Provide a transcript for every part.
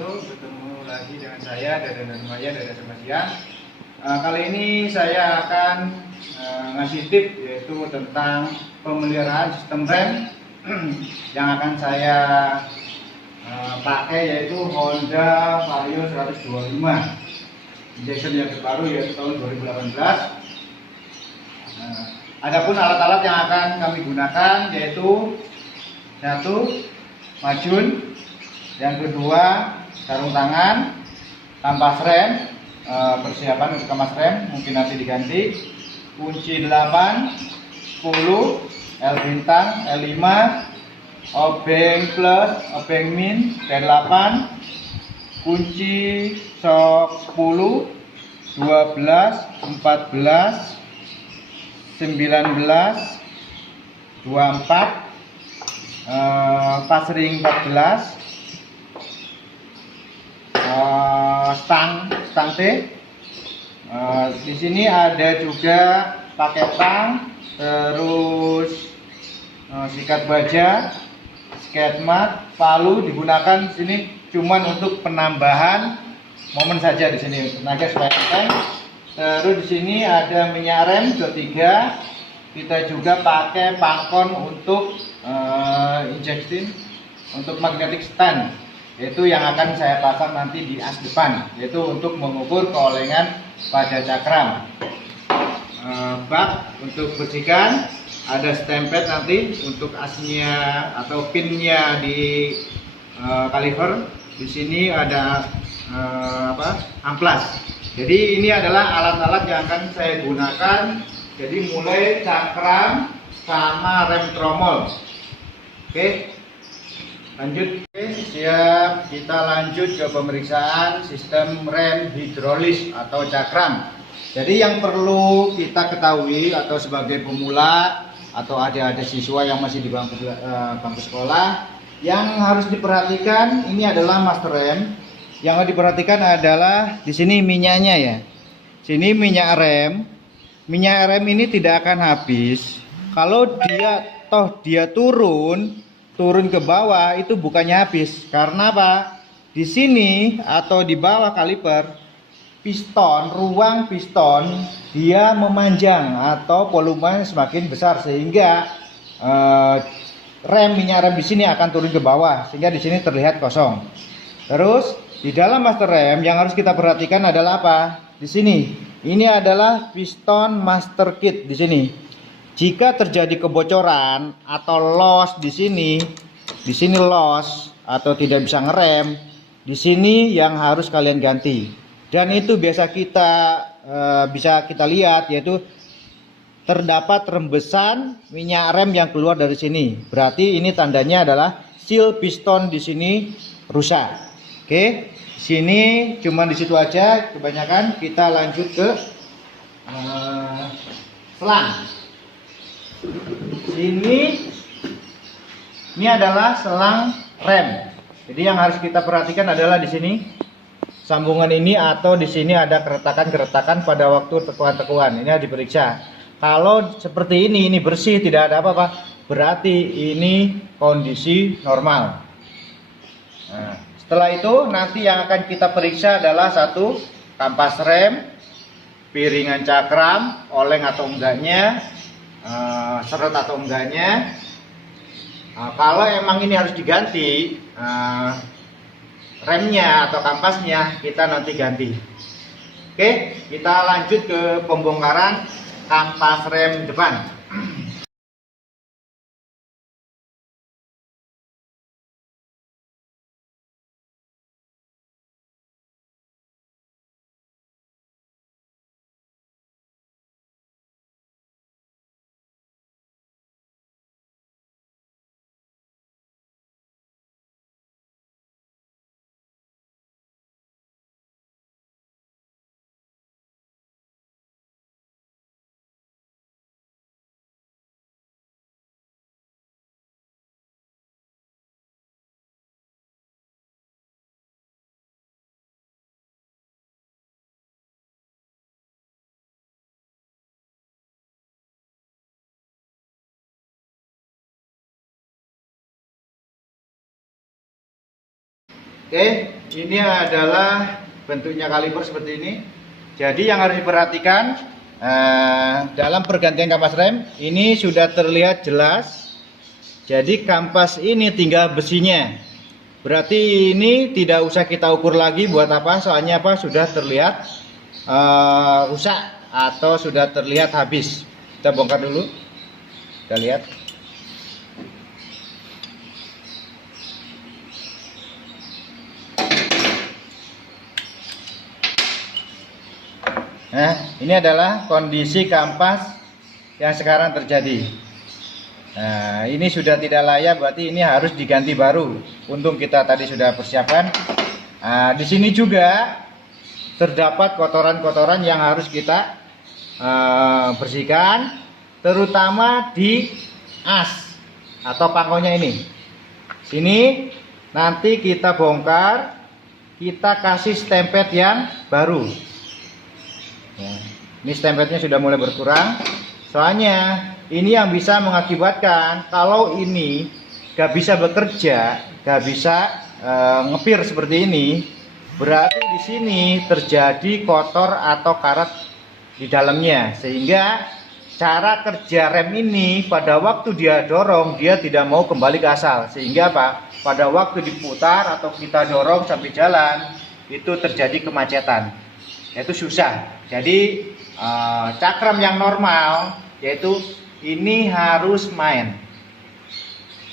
wabarakatuh. Bertemu lagi dengan saya Dadan dan Maya dari Semasian. Kali ini saya akan ngasih tip, yaitu tentang pemeliharaan sistem rem yang akan saya pakai, yaitu Honda Vario 125 injection yang terbaru, yaitu tahun 2018. Adapun alat-alat yang akan kami gunakan yaitu satu, majun, yang kedua sarung tangan, kampas rem, persiapan untuk kampas rem mungkin nanti diganti, kunci 8, 10, L bintang, L5, obeng plus, obeng min, T8, kunci sok 10, 12, 14, 19, 24, pas ring 14, stang T. Di sini ada juga pakai tang, terus sikat baja, sket mat, palu digunakan di sini cuman untuk penambahan momen saja di sini, tenaga supaya enteng. Terus di sini ada minyak rem 23. Kita juga pakai pangkon untuk injection untuk magnetic stand, yaitu yang akan saya pasang nanti di as depan, yaitu untuk mengukur keolengan pada cakram. Bak untuk bersihkan, ada stempet nanti untuk asnya atau pinnya di kaliper. Di sini ada amplas. Jadi ini adalah alat-alat yang akan saya gunakan. Jadi mulai cakram sama rem tromol. Oke, lanjut. Oke, siap. Kita lanjut ke pemeriksaan sistem rem hidrolis atau cakram. Jadi yang perlu kita ketahui atau sebagai pemula atau adik-adik siswa yang masih di bangku sekolah, yang harus diperhatikan ini adalah master rem. Yang harus diperhatikan adalah di sini minyaknya ya. Sini minyak rem. Minyak rem ini tidak akan habis. Kalau dia turun ke bawah, itu bukannya habis. Karena apa? Di sini atau di bawah kaliper piston, ruang piston dia memanjang atau volumenya semakin besar, sehingga minyak rem di sini akan turun ke bawah, sehingga di sini terlihat kosong. Terus di dalam master rem yang harus kita perhatikan adalah apa? Di sini, ini adalah piston master kit di sini. Jika terjadi kebocoran atau loss di sini loss atau tidak bisa ngerem, di sini yang harus kalian ganti. Dan itu biasa bisa kita lihat, yaitu terdapat rembesan minyak rem yang keluar dari sini. Berarti ini tandanya adalah seal piston di sini rusak. Oke, sini cuman di situ aja kebanyakan. Kita lanjut ke selang. Ini adalah selang rem. Jadi yang harus kita perhatikan adalah di sini sambungan ini, atau di sini ada keretakan-keretakan pada waktu tekuan-tekuan. Ini harus diperiksa. Kalau seperti ini bersih, tidak ada apa-apa, berarti ini kondisi normal. Nah, setelah itu nanti yang akan kita periksa adalah satu, kampas rem, piringan cakram, oleng atau enggaknya, seret atau enggaknya. Kalau emang ini harus diganti remnya atau kampasnya, kita nanti ganti. Oke, kita lanjut ke pembongkaran kampas rem depan. Oke, ini adalah bentuknya kaliper seperti ini. Jadi yang harus diperhatikan dalam pergantian kampas rem ini sudah terlihat jelas. Jadi kampas ini tinggal besinya. Berarti ini tidak usah kita ukur lagi, buat apa? Soalnya apa? Sudah terlihat rusak atau sudah terlihat habis. Kita bongkar dulu. Kita lihat. Nah, ini adalah kondisi kampas yang sekarang terjadi. Nah, ini sudah tidak layak, berarti ini harus diganti baru. Untung kita tadi sudah persiapkan. Nah, di sini juga terdapat kotoran-kotoran yang harus kita bersihkan, terutama di as atau pangkonya ini. Sini nanti kita bongkar, kita kasih stempet yang baru. Ya, ini stempetnya sudah mulai berkurang. Soalnya ini yang bisa mengakibatkan kalau ini gak bisa bekerja, gak bisa ngepir seperti ini, berarti di sini terjadi kotor atau karat di dalamnya, sehingga cara kerja rem ini pada waktu dia dorong dia tidak mau kembali ke asal, sehingga apa? Pada waktu diputar atau kita dorong sampai jalan itu terjadi kemacetan, yaitu susah. Jadi cakram yang normal yaitu ini harus main.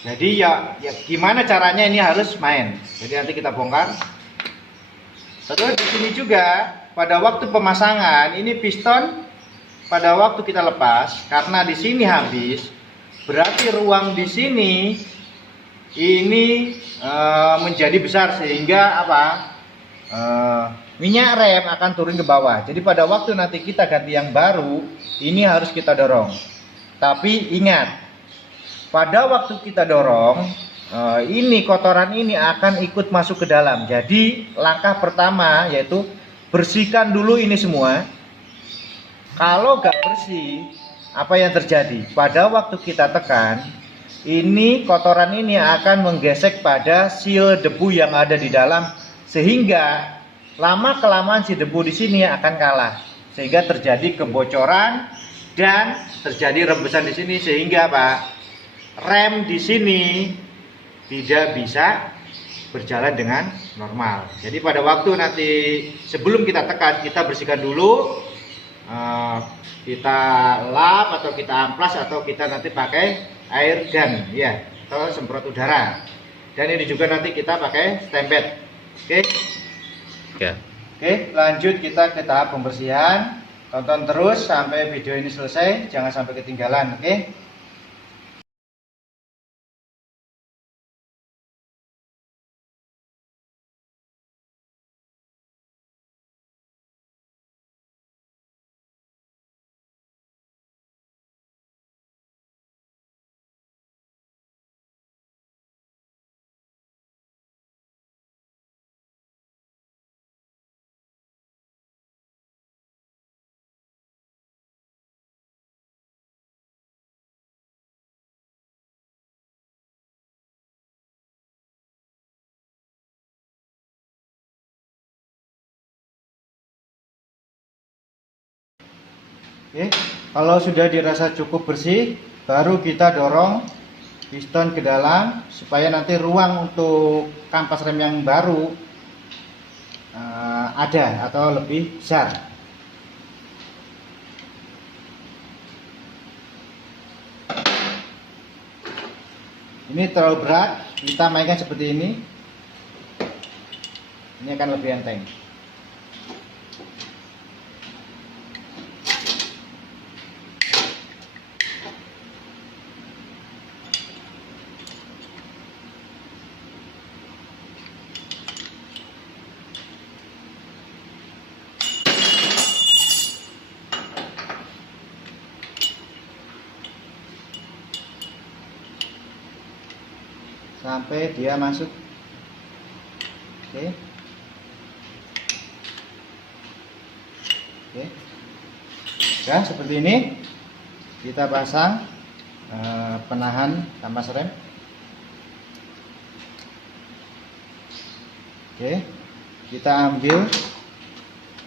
Jadi ya gimana caranya ini harus main. Jadi nanti kita bongkar. Terus di sini juga pada waktu pemasangan ini piston pada waktu kita lepas karena di sini habis, berarti ruang di sini ini menjadi besar sehingga apa? Minyak rem akan turun ke bawah. Jadi pada waktu nanti kita ganti yang baru, ini harus kita dorong. Tapi ingat, pada waktu kita dorong, ini kotoran ini akan ikut masuk ke dalam. Jadi langkah pertama yaitu bersihkan dulu ini semua. Kalau gak bersih, apa yang terjadi? Pada waktu kita tekan, ini kotoran ini akan menggesek pada seal debu yang ada di dalam, sehingga lama kelamaan si debu di sini akan kalah, sehingga terjadi kebocoran dan terjadi rembesan di sini, sehingga Pak, rem di sini tidak bisa berjalan dengan normal. Jadi pada waktu nanti sebelum kita tekan, kita bersihkan dulu, kita lap atau kita amplas atau kita nanti pakai air gun ya, atau semprot udara. Dan ini juga nanti kita pakai stempet. Oke. Oke, lanjut kita ke tahap pembersihan. Tonton terus sampai video ini selesai, jangan sampai ketinggalan, oke? Oke, kalau sudah dirasa cukup bersih, baru kita dorong piston ke dalam supaya nanti ruang untuk kampas rem yang baru ada atau lebih besar. Ini terlalu berat, kita mainkan seperti ini. Ini akan lebih enteng. Sampai dia masuk. Oke. Oke. Ya, seperti ini. Kita pasang penahan kampas rem. Oke. kita ambil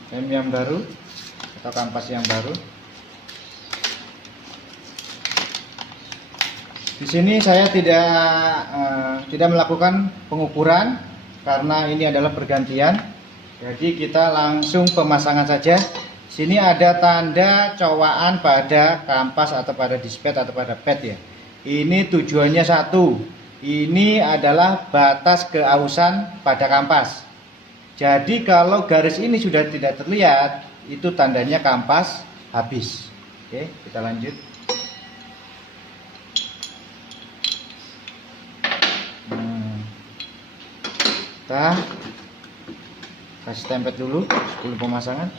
rem yang baru atau kampas yang baru. Di sini saya tidak melakukan pengukuran karena ini adalah pergantian. Jadi kita langsung pemasangan saja. Sini ada tanda cowaan pada kampas atau pada dispet atau pada pad ya. Ini tujuannya satu. Ini adalah batas keausan pada kampas. Jadi kalau garis ini sudah tidak terlihat, itu tandanya kampas habis. Oke, kita lanjut. Kita kasih tempet dulu sebelum pemasangan.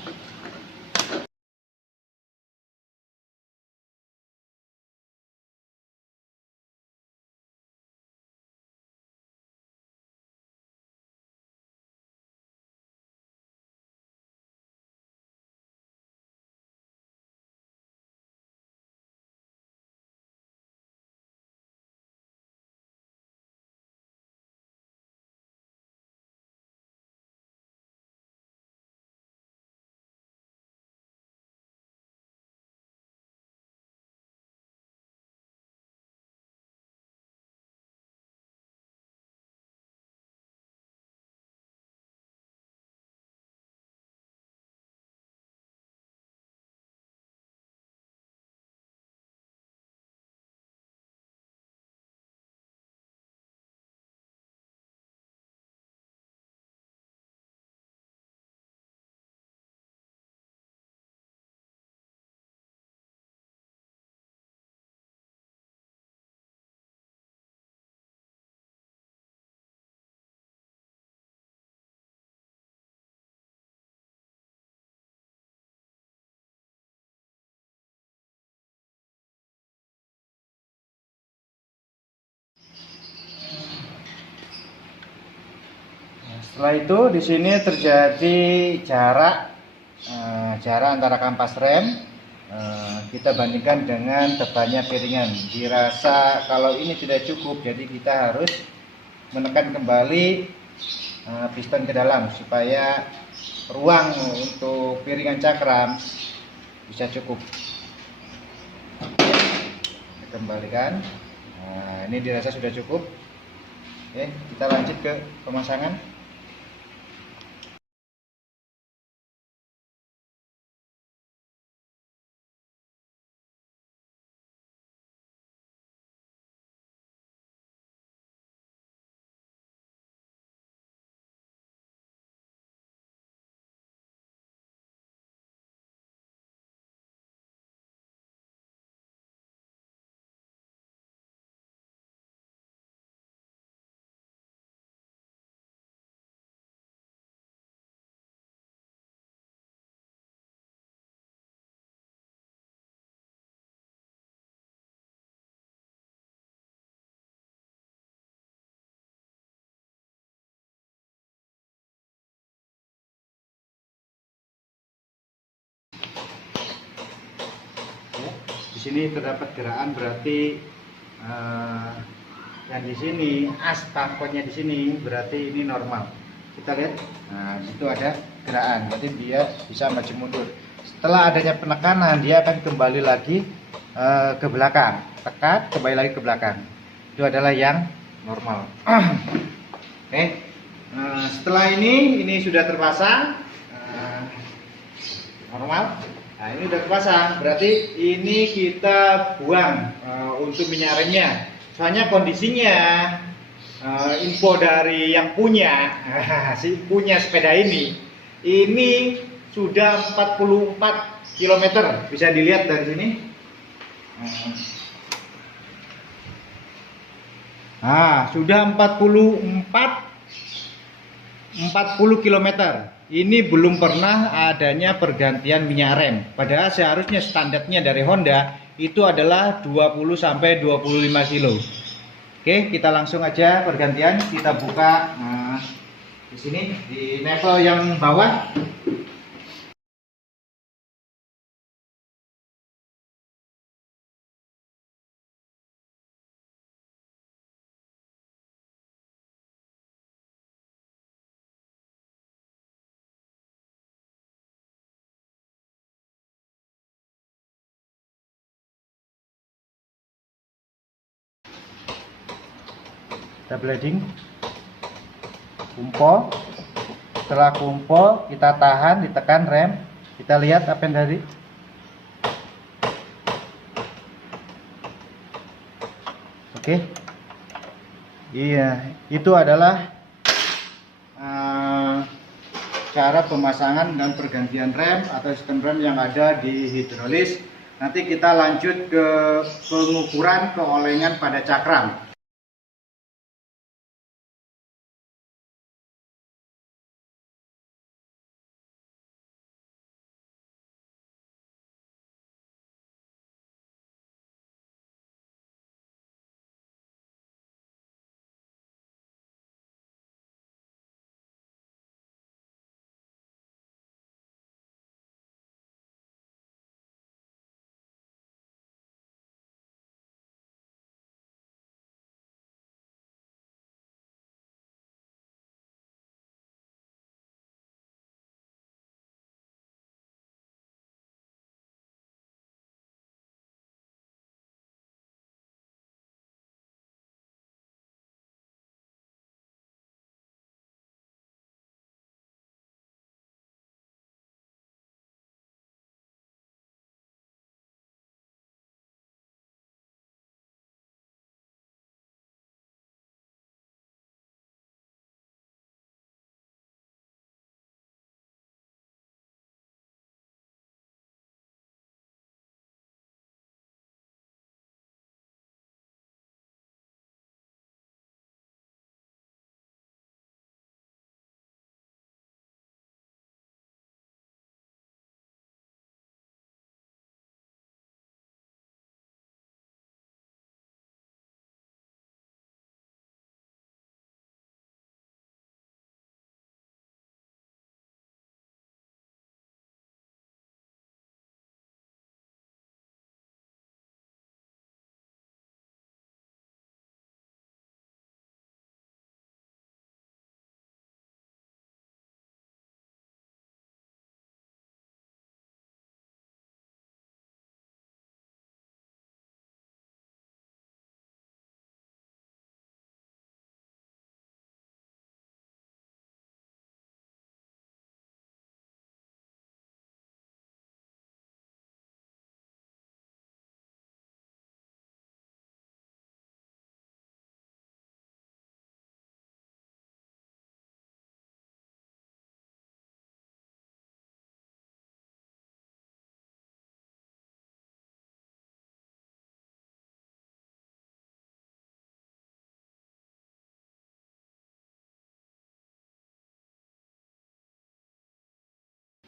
Setelah itu di sini terjadi jarak antara kampas rem, kita bandingkan dengan tebalnya piringan. Dirasa kalau ini tidak cukup, jadi kita harus menekan kembali piston ke dalam supaya ruang untuk piringan cakram bisa cukup. Kita kembalikan. Nah, ini dirasa sudah cukup. Oke, kita lanjut ke pemasangan. Di sini terdapat gerakan, berarti yang di sini as tangkotnya di sini berarti ini normal. Kita lihat, nah di situ ada gerakan, berarti dia bisa maju mundur. Setelah adanya penekanan, dia akan kembali lagi ke belakang, tekan kembali lagi ke belakang. Itu adalah yang normal. Oke, setelah ini sudah terpasang normal. Nah, ini udah terpasang, berarti ini kita buang untuk minyak remnya. Soalnya kondisinya info dari yang punya si punya sepeda ini sudah 44 km, bisa dilihat dari sini. Nah, sudah 40 km. Ini belum pernah adanya pergantian minyak rem. Padahal seharusnya standarnya dari Honda itu adalah 20 sampai 25 kilo. Oke, kita langsung aja pergantian. Kita buka di sini di level yang bawah. Kita bleeding, kumpul. Setelah kumpul, kita tahan, ditekan rem. Kita lihat apa yang tadi. Oke. Iya, itu adalah cara pemasangan dan pergantian rem atau sistem rem yang ada di hidrolis. Nanti kita lanjut ke pengukuran keolengan pada cakram.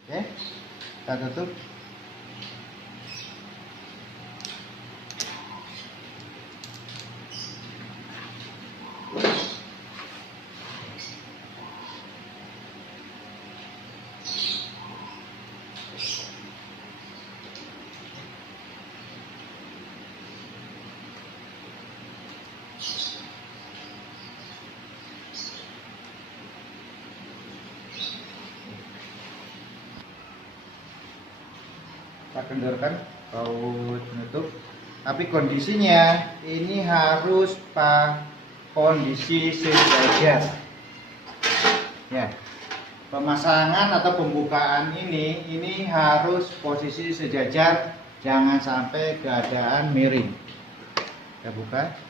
Oke, kita tutup. Kita kendorkan baut penutup, tapi kondisinya ini harus kondisi sejajar ya. Pemasangan atau pembukaan ini harus posisi sejajar, jangan sampai keadaan miring. Kita buka.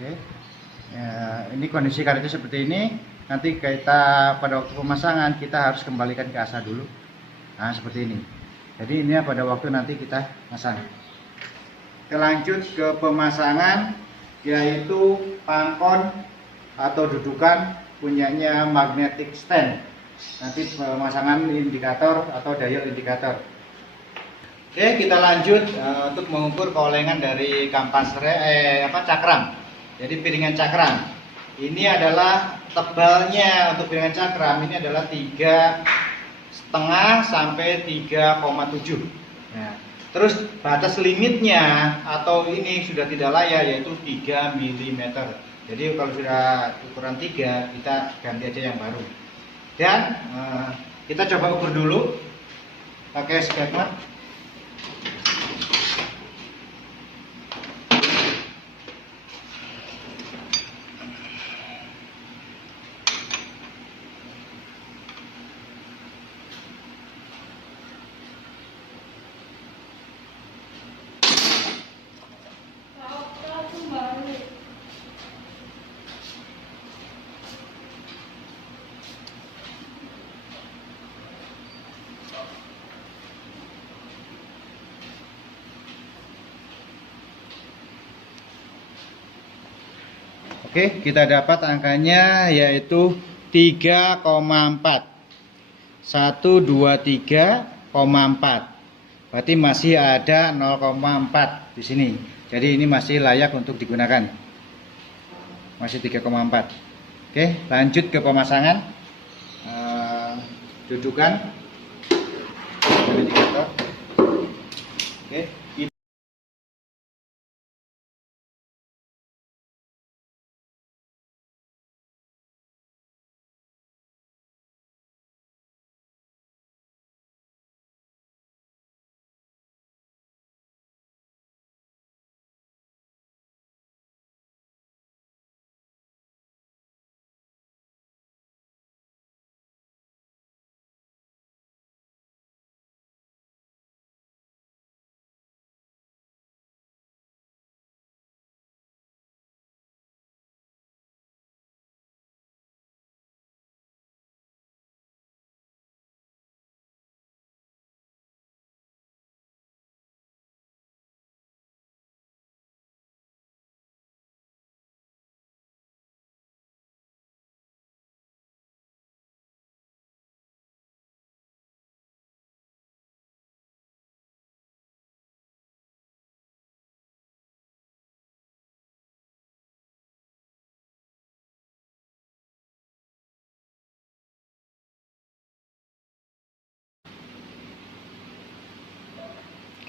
Oke. Ya, ini kondisi karetnya seperti ini. Nanti kita pada waktu pemasangan kita harus kembalikan ke asa dulu. Nah, seperti ini. Jadi ini pada waktu nanti kita pasang. Kita lanjut ke pemasangan, yaitu pangkon atau dudukan punyanya magnetic stand. Nanti pemasangan indikator atau dial indikator. Oke, kita lanjut untuk mengukur keolengan dari kampas cakram. Jadi piringan cakram. Ini adalah tebalnya untuk piringan cakram ini adalah 3,5 sampai 3,7. Nah, terus batas limitnya atau ini sudah tidak layak yaitu 3 mm. Jadi kalau sudah ukuran 3 kita ganti aja yang baru. Dan kita coba ukur dulu pakai scalpel. Oke, kita dapat angkanya yaitu 3,4. 123,4. Berarti masih ada 0,4 di sini. Jadi ini masih layak untuk digunakan. Masih 3,4. Oke, lanjut ke pemasangan. Dudukan indikator. Oke.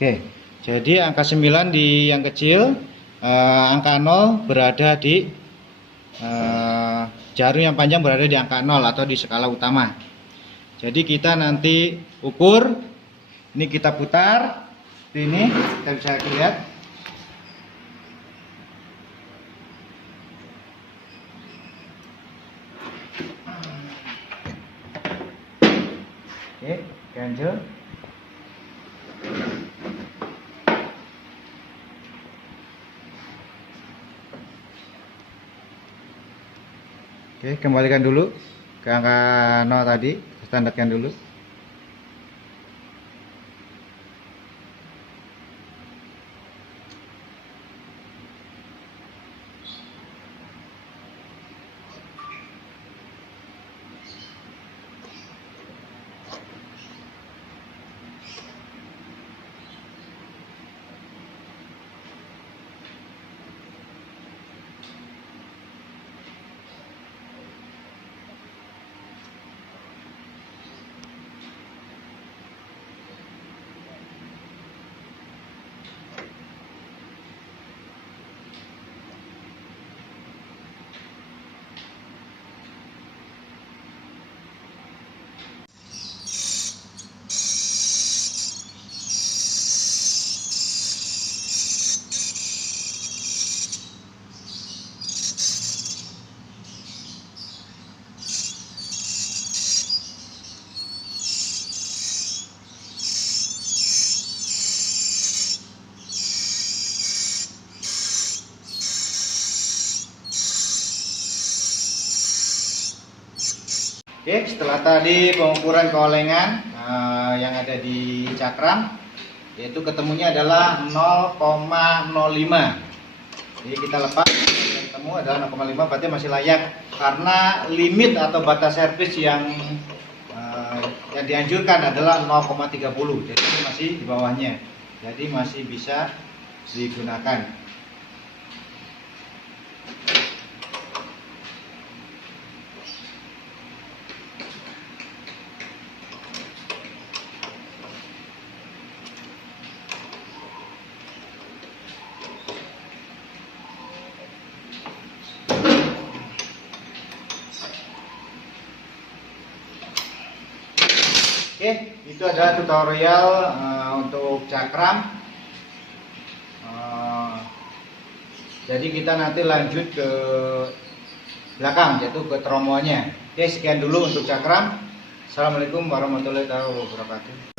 Oke, jadi angka 9 di yang kecil, angka 0 berada di jarum yang panjang berada di angka 0 atau di skala utama. Jadi kita nanti ukur, ini kita putar, ini kita bisa lihat. Oke, ganjel. Oke, kembalikan dulu ke angka 0 tadi, standarkan dulu. Oke, setelah tadi pengukuran keolengan yang ada di cakram, yaitu ketemunya adalah 0,05. Jadi kita lepas, yang ketemu adalah 0,5, berarti masih layak karena limit atau batas servis yang dianjurkan adalah 0,30. Jadi ini masih di bawahnya, jadi masih bisa digunakan. Oke, itu adalah tutorial untuk cakram. Jadi kita nanti lanjut ke belakang, yaitu ke tromolnya. Oke, sekian dulu untuk cakram. Assalamualaikum warahmatullahi wabarakatuh.